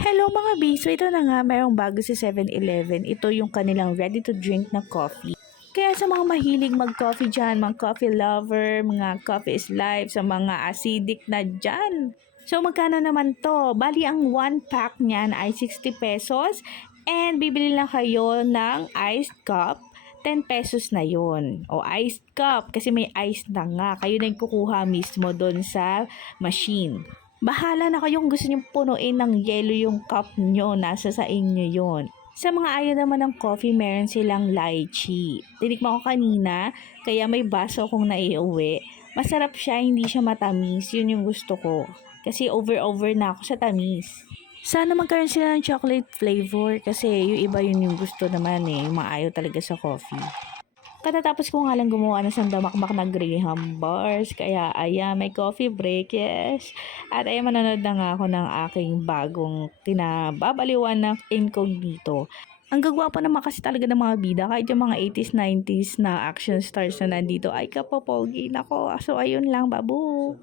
Hello mga biso, ito na nga mayroong bago si 7-Eleven. Ito yung kanilang ready to drink na coffee. Kaya sa mga mahilig mag-coffee dyan, mga coffee lover, mga coffee is life, sa mga acidic na dyan. So magkano naman to? Bali ang 1 pack niyan ay 60 pesos and bibili lang kayo ng iced cup. 10 pesos na yon o iced cup kasi may ice na nga. Kayo na yung kukuha mismo doon sa machine. Bahala na kayong gusto nyong punuin ng yelo yung cup nyo. Nasa sa inyo yon. Sa mga ayaw naman ng coffee, meron silang lychee. Tinikman ko kanina, kaya may baso akong naiuwi. Masarap siya, hindi siya matamis. Yun yung gusto ko. Kasi over na ako sa tamis. Sana magkaroon sila ng chocolate flavor kasi yung iba yun yung gusto naman yung mga ayaw talaga sa coffee. Katatapos ko nga lang gumawa ng sandamakmak na Graham bars. Kaya ayan, may coffee break, yes. At ayan, manonood na nga ako ng aking bagong tinababaliwan na incognito. Ang gagwapo naman kasi talaga ng mga bida. Kahit yung mga 80s, 90s na action stars na nandito ay kapopogi. Nako, so ayun lang, babu.